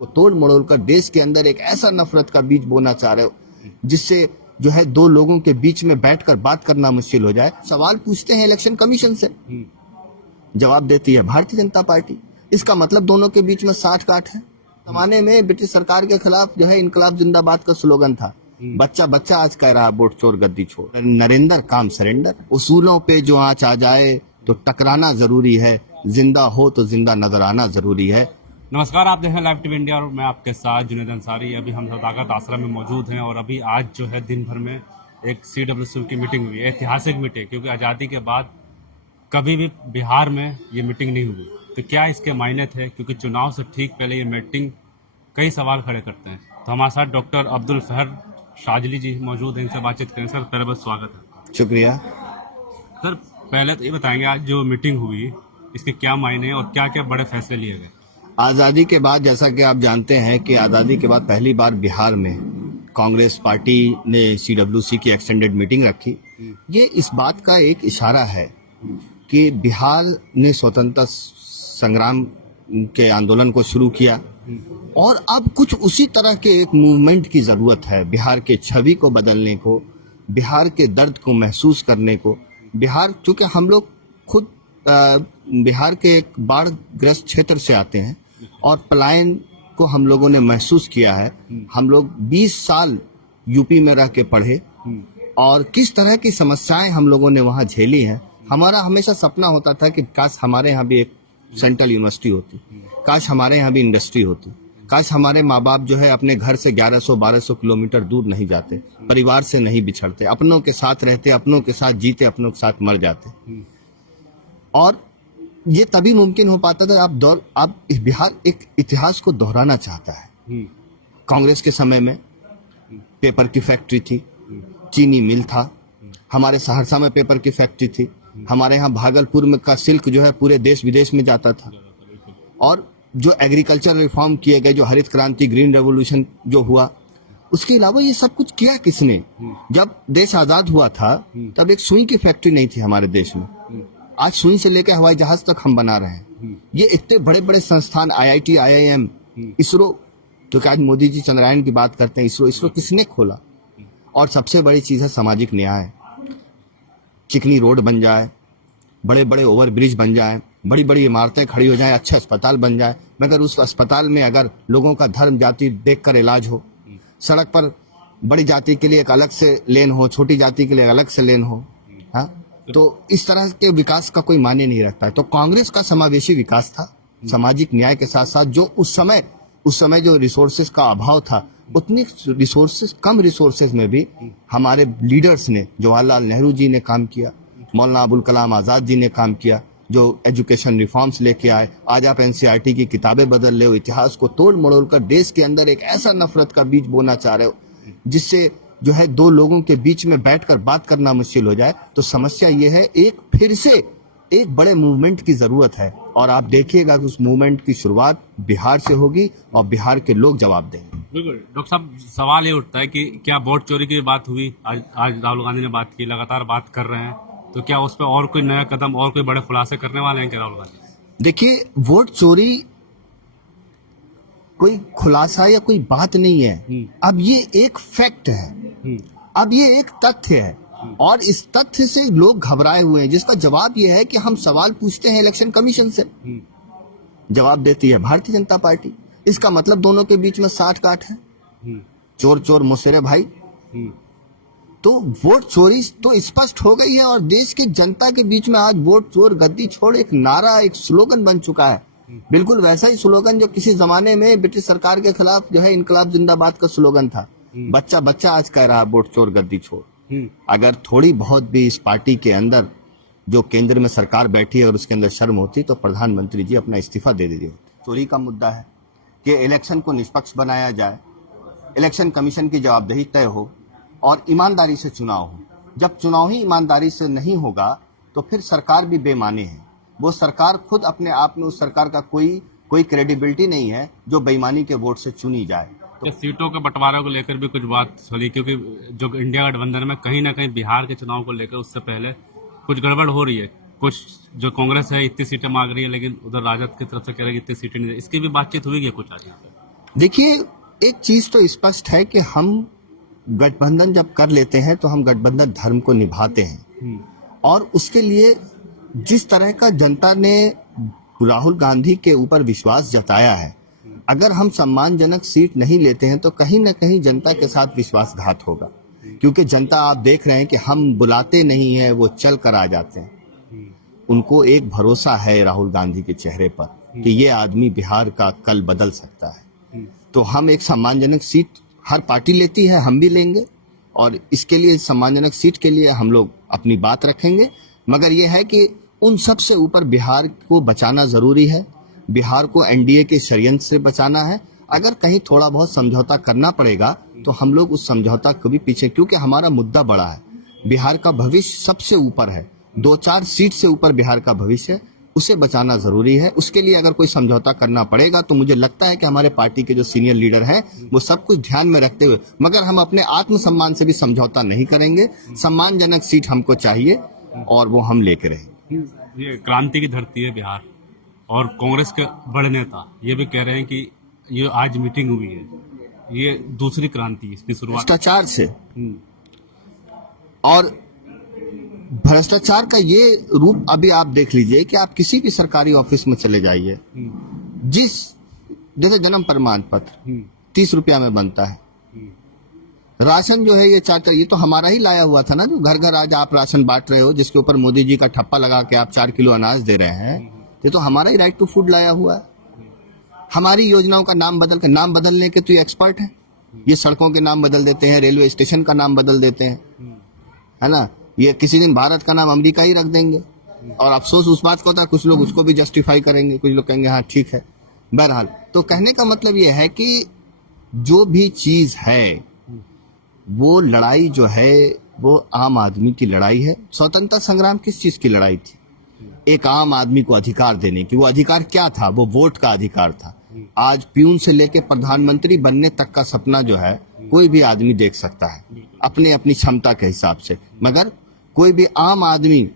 को तोड़ मरोड़ कर देश के अंदर एक ऐसा नफरत का बीज बोना चाह रहे हो जिससे जो है दो लोगों के बीच में बैठकर बात करना मुश्किल हो जाए। सवाल पूछते हैं इलेक्शन कमीशन से, जवाब देती है भारतीय जनता पार्टी। इसका मतलब दोनों के बीच में साठ गांठ है। जमाने में ब्रिटिश सरकार के खिलाफ जो है इनकलाब जिंदाबाद का स्लोगन था। बच्चा बच्चा आज कह रहा है वोट चोर गद्दी छोड़, नरेंद्र काम सरेंडर। उसूलों पे जो आंच आ जाए तो टकराना जरूरी है, जिंदा हो तो जिंदा नजर आना जरूरी है। नमस्कार, आप देख रहे हैं लाइव टीवी इंडिया और मैं आपके साथ जुनैद अंसारी। अभी हम सदाकत आश्रम में मौजूद हैं और अभी आज जो है दिन भर में एक CWC की मीटिंग हुई है, ऐतिहासिक मीटिंग, क्योंकि आज़ादी के बाद कभी भी बिहार में ये मीटिंग नहीं हुई। तो क्या इसके मायने थे? क्योंकि चुनाव से ठीक पहले ये मीटिंग कई सवाल खड़े करते हैं। तो हमारे साथ डॉक्टर अब्दुल फहर शाजली जी मौजूद हैं, इनसे बातचीत करें। सर पहले बस स्वागत है। शुक्रिया सर, पहले तो ये बताएंगे आज जो मीटिंग हुई इसके क्या मायने हैं और क्या क्या बड़े फैसले लिए गए? आजादी के बाद, जैसा कि आप जानते हैं कि आजादी के बाद पहली बार बिहार में कांग्रेस पार्टी ने CWC की एक्सटेंडेड मीटिंग रखी। ये इस बात का एक इशारा है कि बिहार ने स्वतंत्रता संग्राम के आंदोलन को शुरू किया और अब कुछ उसी तरह के एक मूवमेंट की जरूरत है। बिहार के छवि को बदलने को, बिहार के दर्द को महसूस करने को। बिहार, चूंकि हम लोग खुद बिहार के एक बाढ़ग्रस्त क्षेत्र से आते हैं और पलायन को हम लोगों ने महसूस किया है। हम लोग 20 साल यूपी में रह के पढ़े और किस तरह की समस्याएं हम लोगों ने वहां झेली हैं। हमारा हमेशा सपना होता था कि काश हमारे यहाँ भी एक सेंट्रल यूनिवर्सिटी होती, काश हमारे यहाँ भी इंडस्ट्री होती, काश हमारे माँ बाप जो है अपने घर से 1100-1200 किलोमीटर दूर नहीं जाते, परिवार से नहीं बिछड़ते, अपनों के साथ रहते, अपनों के साथ जीते, अपनों के साथ मर जाते। और ये तभी मुमकिन हो पाता था। अब बिहार एक इतिहास को दोहराना चाहता है। कांग्रेस के समय में पेपर की फैक्ट्री थी, चीनी मिल था, हमारे सहरसा में पेपर की फैक्ट्री थी, हमारे यहाँ भागलपुर में का सिल्क जो है पूरे देश विदेश में जाता था। और जो एग्रीकल्चर रिफॉर्म किए गए, जो हरित क्रांति, ग्रीन रेवोल्यूशन जो हुआ, उसके अलावा ये सब कुछ किया किसने? जब देश आजाद हुआ था तब एक सुई की फैक्ट्री नहीं थी हमारे देश में। आज सुई से लेकर हवाई जहाज तक हम बना रहे हैं। ये इतने बड़े बड़े संस्थान, IIT, IIM, इसरो, क्योंकि आज मोदी जी चंद्रयान की बात करते हैं, इसरो किसने खोला? और सबसे बड़ी चीज है सामाजिक न्याय। चिकनी रोड बन जाए, बड़े बड़े ओवरब्रिज बन जाए, बड़ी बड़ी इमारतें खड़ी हो जाए, अच्छे अस्पताल बन जाए, मगर उस अस्पताल में अगर लोगों का धर्म जाति देखकर इलाज हो, सड़क पर बड़ी जाति के लिए एक अलग से लेन हो, छोटी जाति के लिए अलग से लेन हो, हाँ, तो इस तरह के विकास का कोई मायने नहीं रखता है। तो कांग्रेस का समावेशी विकास था, सामाजिक न्याय के साथ साथ जो उस समय जो रिसोर्सेज का अभाव था, उतनी रिसोर्सेज, कम रिसोर्सेज में भी हमारे लीडर्स ने, जवाहरलाल नेहरू जी ने काम किया, मौलाना अबुल कलाम आजाद जी ने काम किया, जो एजुकेशन रिफॉर्म्स लेके आए। आज आप NCERT की किताबें बदल रहे हो, इतिहास को तोड़ मरोड़ कर देश के अंदर एक ऐसा नफरत का बीज बोना चाह रहे हो जिससे जो है दो लोगों के बीच में बैठकर बात करना मुश्किल हो जाए। तो समस्या ये है, एक फिर से एक बड़े मूवमेंट की जरूरत है और आप देखिएगा कि उस मूवमेंट की शुरुआत बिहार से होगी और बिहार के लोग जवाब देंगे। बिल्कुल डॉक्टर साहब, सवाल ये उठता है कि क्या वोट चोरी की बात हुई? आज राहुल गांधी ने बात की, लगातार बात कर रहे हैं, तो क्या उस पर और कोई नया कदम और कोई बड़े खुलासे करने वाले हैं क्या राहुल गांधी? देखिए, वोट चोरी कोई खुलासा या कोई बात नहीं है। अब ये एक फैक्ट है, अब ये एक तथ्य है और इस तथ्य से लोग घबराए हुए हैं, जिसका जवाब ये है कि हम सवाल पूछते हैं इलेक्शन कमीशन से, जवाब देती है भारतीय जनता पार्टी। इसका मतलब दोनों के बीच में साठ गांठ है। चोर चोर मुसेरे भाई। तो वोट चोरी तो स्पष्ट हो गई है और देश की जनता के बीच में आज वोट चोर गद्दी छोड़ एक नारा, एक स्लोगन बन चुका है। बिल्कुल वैसा ही स्लोगन जो किसी जमाने में ब्रिटिश सरकार के खिलाफ जो है इनकलाब जिंदाबाद का स्लोगन था। बच्चा बच्चा आज कह रहा है वोट चोर गद्दी छोड़। अगर थोड़ी बहुत भी इस पार्टी के अंदर, जो केंद्र में सरकार बैठी है, और उसके अंदर शर्म होती तो प्रधानमंत्री जी अपना इस्तीफा दे देते होते। चोरी का मुद्दा है कि इलेक्शन को निष्पक्ष बनाया जाए, इलेक्शन कमीशन की जवाबदेही तय हो और ईमानदारी से चुनाव हो। जब चुनाव ही ईमानदारी से नहीं होगा तो फिर सरकार भी बेमानी है। वो सरकार खुद अपने आप में, उस सरकार का कोई क्रेडिबिलिटी नहीं है जो बेईमानी के वोट से चुनी जाए। तो सीटों के बंटवारे को लेकर भी कुछ बात चली, क्योंकि जो इंडिया गठबंधन में कहीं ना कहीं बिहार के चुनाव को लेकर उससे पहले कुछ गड़बड़ हो रही है। कुछ जो कांग्रेस है इतनी सीटें मांग रही है, लेकिन उधर राजद की तरफ से कह रही है इतनी सीटें नहीं। इसकी भी बातचीत हुई है कुछ आज यहाँ पे? देखिए, एक चीज तो स्पष्ट है कि हम गठबंधन जब कर लेते हैं तो हम गठबंधन धर्म को निभाते हैं, और उसके लिए जिस तरह का जनता ने राहुल गांधी के ऊपर विश्वास जताया है, अगर हम सम्मानजनक सीट नहीं लेते हैं तो कहीं ना कहीं जनता के साथ विश्वासघात होगा, क्योंकि जनता आप देख रहे हैं कि हम बुलाते नहीं है, वो चल कर आ जाते हैं। उनको एक भरोसा है राहुल गांधी के चेहरे पर कि ये आदमी बिहार का कल बदल सकता है। तो हम एक सम्मानजनक सीट हर पार्टी लेती है, हम भी लेंगे, और इसके लिए सम्मानजनक सीट के लिए हम लोग अपनी बात रखेंगे। मगर ये है कि उन सब से ऊपर बिहार को बचाना जरूरी है, बिहार को एनडीए के षड्यंत्र से बचाना है। अगर कहीं थोड़ा बहुत समझौता करना पड़ेगा तो हम लोग उस समझौता को भी पीछे, क्योंकि हमारा मुद्दा बड़ा है, बिहार का भविष्य सबसे ऊपर है, 2-4 सीट से ऊपर बिहार का भविष्य है, उसे बचाना जरूरी है। उसके लिए अगर कोई समझौता करना पड़ेगा तो मुझे लगता है कि हमारे पार्टी के जो सीनियर लीडर हैं वो सब कुछ ध्यान में रखते हुए, मगर हम अपने आत्मसम्मान से भी समझौता नहीं करेंगे। सम्मानजनक सीट हमको चाहिए और वो हम लेके रहेंगे। ये क्रांति की धरती है बिहार, और कांग्रेस के बड़े नेता ये भी कह रहे हैं कि ये आज मीटिंग हुई है, ये दूसरी क्रांति, इसकी शुरुआत भ्रष्टाचार से, और भ्रष्टाचार का ये रूप अभी आप देख लीजिए कि आप किसी भी सरकारी ऑफिस में चले जाइए, जैसे जन्म प्रमाण पत्र 30 रुपया में बनता है, राशन जो है ये 4, ये तो हमारा ही लाया हुआ था ना, जो घर घर आज आप राशन बांट रहे हो, जिसके ऊपर मोदी जी का ठप्पा लगा के आप 4 किलो अनाज दे रहे हैं, ये तो हमारा ही राइट टू फूड लाया हुआ है। हमारी योजनाओं का नाम बदलने के तो ये एक्सपर्ट है, ये सड़कों के नाम बदल देते हैं, रेलवे स्टेशन का नाम बदल देते हैं, है ना। ये किसी दिन भारत का नाम अमेरिका ही रख देंगे, और अफसोस उस बात का होता है, कुछ लोग उसको भी जस्टिफाई करेंगे, कुछ लोग कहेंगे हाँ ठीक है। बहरहाल, तो कहने का मतलब ये है कि जो भी चीज है वो लड़ाई जो है वो आम आदमी की लड़ाई है। स्वतंत्रता संग्राम किस चीज की लड़ाई थी? एक आम आदमी को अधिकार देने की। वो अधिकार क्या था? वो वोट का अधिकार था। आज प्यून से लेके प्रधानमंत्री बनने तक का सपना जो है कोई भी आदमी देख सकता है अपने अपनी क्षमता के हिसाब से, मगर कोई भी आम आदमी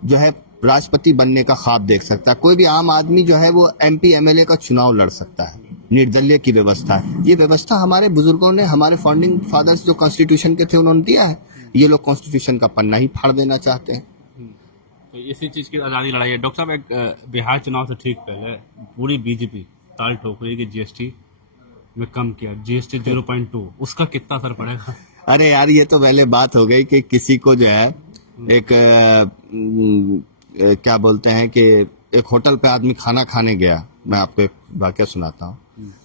जो है राष्ट्रपति बनने का ख्वाब देख सकता है, कोई भी आम आदमी जो है वो एमपी एमएलए का चुनाव लड़ सकता है। निर्दलीय की व्यवस्था है, ये व्यवस्था हमारे बुजुर्गों ने, हमारे फाउंडिंग फादर्स जो कॉन्स्टिट्यूशन के थे उन्होंने दिया है। ये लोग कॉन्स्टिट्यूशन का पन्ना ही फाड़ देना चाहते हैं। तो इसी चीज की आजादी लड़ाई है। डॉक्टर साहब, एक बिहार चुनाव से ठीक पहले पूरी बीजेपी ताल ठोक रही है कि जीएसटी में कम किया, जीएसटी 0.2, उसका कितना असर पड़ेगा? अरे यार, ये तो पहले बात हो गई कि किसी को जो है एक क्या बोलते हैं कि एक होटल पे आदमी खाना खाने गया, मैं आपको एक वाकया सुनाता हूँ।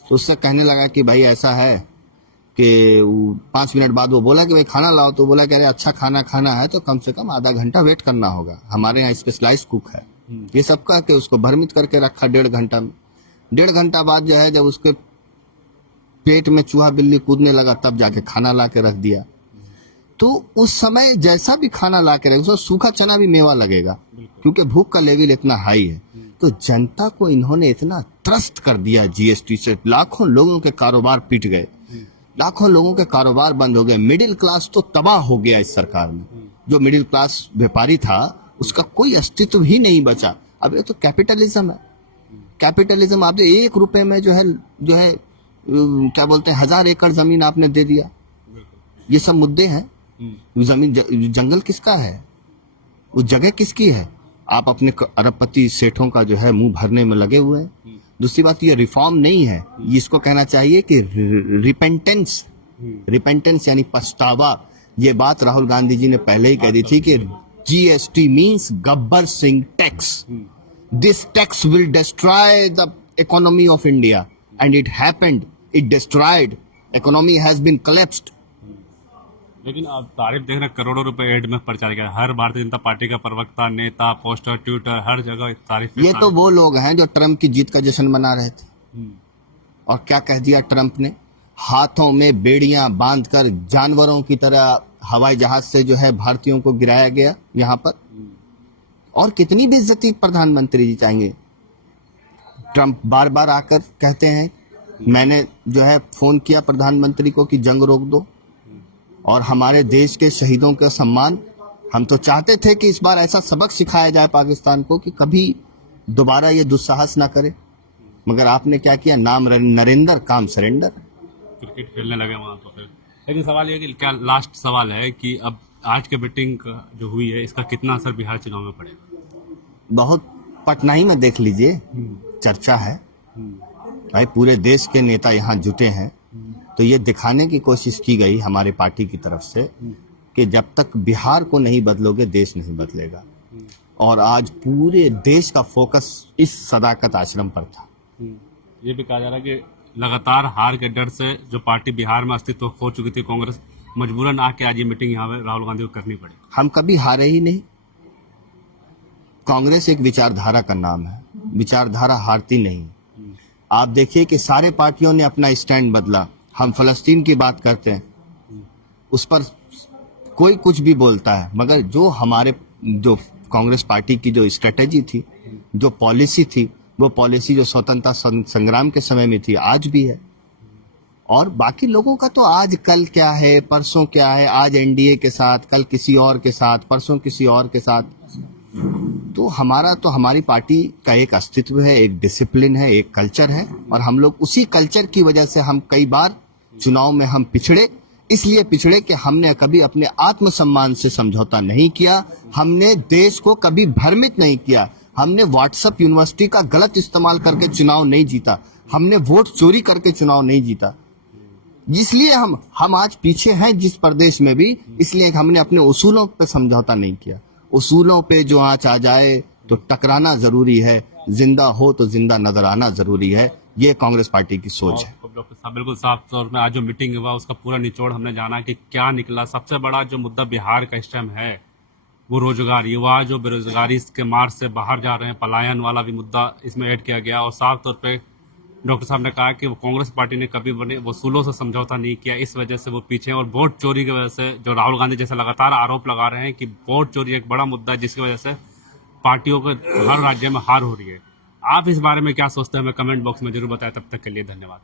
तो उससे कहने लगा कि भाई ऐसा है कि 5 मिनट बाद वो बोला कि भाई खाना लाओ, तो बोला कि अरे अच्छा खाना खाना है तो कम से कम आधा घंटा वेट करना होगा, हमारे यहाँ स्पेशलाइज्ड कुक है। ये सब कह के उसको भ्रमित करके रखा 1.5 घंटा में। 1.5 घंटा बाद जो है जब उसके पेट में चूहा बिल्ली कूदने लगा तब जाके खाना ला के रख दिया। तो उस समय जैसा भी खाना ला के रख, उसमें सूखा चना भी मेवा लगेगा, क्योंकि भूख का लेवल इतना हाई है। तो जनता को इन्होंने इतना त्रस्त कर दिया जीएसटी से, लाखों लोगों के कारोबार पिट गए, लाखों लोगों के कारोबार बंद हो गए। मिडिल क्लास तो तबाह हो गया इस सरकार में। जो मिडिल क्लास व्यापारी था उसका कोई अस्तित्व ही नहीं बचा। अब ये तो कैपिटलिज्म है। कैपिटलिज्म, आप 1 रुपए में जो है क्या बोलते हैं 1000 एकड़ जमीन आपने दे दिया। ये सब मुद्दे हैं। जमीन जंगल किसका है? वो जगह किसकी है? आप अपने अरबपति सेठों का जो है मुंह भरने में लगे हुए हैं। दूसरी बात, ये रिफॉर्म नहीं है, इसको कहना चाहिए कि रिपेंटेंस यानी पछतावा। ये बात राहुल गांधी जी ने पहले ही कह दी थी कि GST means Gabbar Singh tax. This tax will destroy the economy of India, and it happened, it destroyed, economy has been collapsed. लेकिन आप तारीफ देख रहे हैं, करोड़ों रुपए एड में प्रचार किया, हर भारतीय जनता पार्टी का प्रवक्ता, नेता, पोस्टर, ट्विटर, हर जगह तारीफ। ये तो वो लोग हैं जो ट्रम्प की जीत का जश्न मना रहे थे। और क्या कह दिया ट्रम्प ने? हाथों में बेड़ियां बांधकर जानवरों की तरह हवाई जहाज से जो है भारतीयों को गिराया गया यहाँ पर। और कितनी बेइज्जती प्रधानमंत्री जी चाहेंगे? ट्रम्प बार बार आकर कहते हैं, मैंने जो है फोन किया प्रधानमंत्री को कि जंग रोक दो और हमारे देश के शहीदों का सम्मान। हम तो चाहते थे कि इस बार ऐसा सबक सिखाया जाए पाकिस्तान को कि कभी दोबारा ये दुस्साहस ना करे, मगर आपने क्या किया, नाम नरेंद्र काम सरेंडर। क्रिकेट खेलने लगे वहाँ तो फिर। लेकिन सवाल ये कि क्या लास्ट सवाल है कि अब आज के मीटिंग जो हुई है इसका कितना असर बिहार चुनाव में पड़ेगा? बहुत पटना ही में देख लीजिए, चर्चा है भाई, पूरे देश के नेता यहाँ जुटे हैं। तो ये दिखाने की कोशिश की गई हमारे पार्टी की तरफ से कि जब तक बिहार को नहीं बदलोगे देश नहीं बदलेगा। और आज पूरे देश का फोकस इस सदाकत आश्रम पर था। ये भी कहा जा रहा है कि लगातार हार के डर से जो पार्टी बिहार में अस्तित्व खो चुकी थी कांग्रेस, मजबूरन आके आज ये मीटिंग यहाँ पे राहुल गांधी को करनी पड़ी। हम कभी हारे ही नहीं। कांग्रेस एक विचारधारा का नाम है, विचारधारा हारती नहीं। आप देखिए कि सारे पार्टियों ने अपना स्टैंड बदला। हम फलस्तीन की बात करते हैं, उस पर कोई कुछ भी बोलता है, मगर जो कांग्रेस पार्टी की जो स्ट्रेटेजी थी, जो पॉलिसी थी, वो पॉलिसी जो स्वतंत्रता संग्राम के समय में थी आज भी है। और बाकी लोगों का तो आज कल क्या है, परसों क्या है, आज एनडीए के साथ, कल किसी और के साथ, परसों किसी और के साथ। तो हमारी पार्टी का एक अस्तित्व है, एक डिसिप्लिन है, एक कल्चर है। और हम लोग उसी कल्चर की वजह से हम कई बार चुनाव में हम पिछड़े। इसलिए पिछड़े कि हमने कभी अपने आत्मसम्मान से समझौता नहीं किया, हमने देश को कभी भ्रमित नहीं किया, हमने व्हाट्सएप यूनिवर्सिटी का गलत इस्तेमाल करके चुनाव नहीं जीता, हमने वोट चोरी करके चुनाव नहीं जीता। इसलिए हम आज पीछे हैं जिस प्रदेश में भी, इसलिए हमने अपने उसूलों पे समझौता नहीं किया। उसूलों पे जो आंच आ जाए तो टकराना जरूरी है, जिंदा हो तो जिंदा नजर आना जरूरी है। ये कांग्रेस पार्टी की सोच है। डॉक्टर साहब, बिल्कुल साफ तौर में आज जो मीटिंग हुआ उसका पूरा निचोड़ हमने जाना कि क्या निकला। सबसे बड़ा जो मुद्दा बिहार का इस टाइम है वो रोजगार, युवा जो बेरोजगारी के मार से बाहर जा रहे हैं, पलायन वाला भी मुद्दा इसमें ऐड किया गया। और साफ तौर पे डॉक्टर साहब ने कहा कि वो कांग्रेस पार्टी ने कभी बने वसूलों से समझौता नहीं किया, इस वजह से वो पीछे। और वोट चोरी की वजह से जो राहुल गांधी जैसे लगातार आरोप लगा रहे हैं कि वोट चोरी एक बड़ा मुद्दा है जिसकी वजह से पार्टियों को हर राज्य में हार हो रही है। आप इस बारे में क्या सोचते हैं, हमें कमेंट बॉक्स में जरूर बताएं। तब तक के लिए धन्यवाद।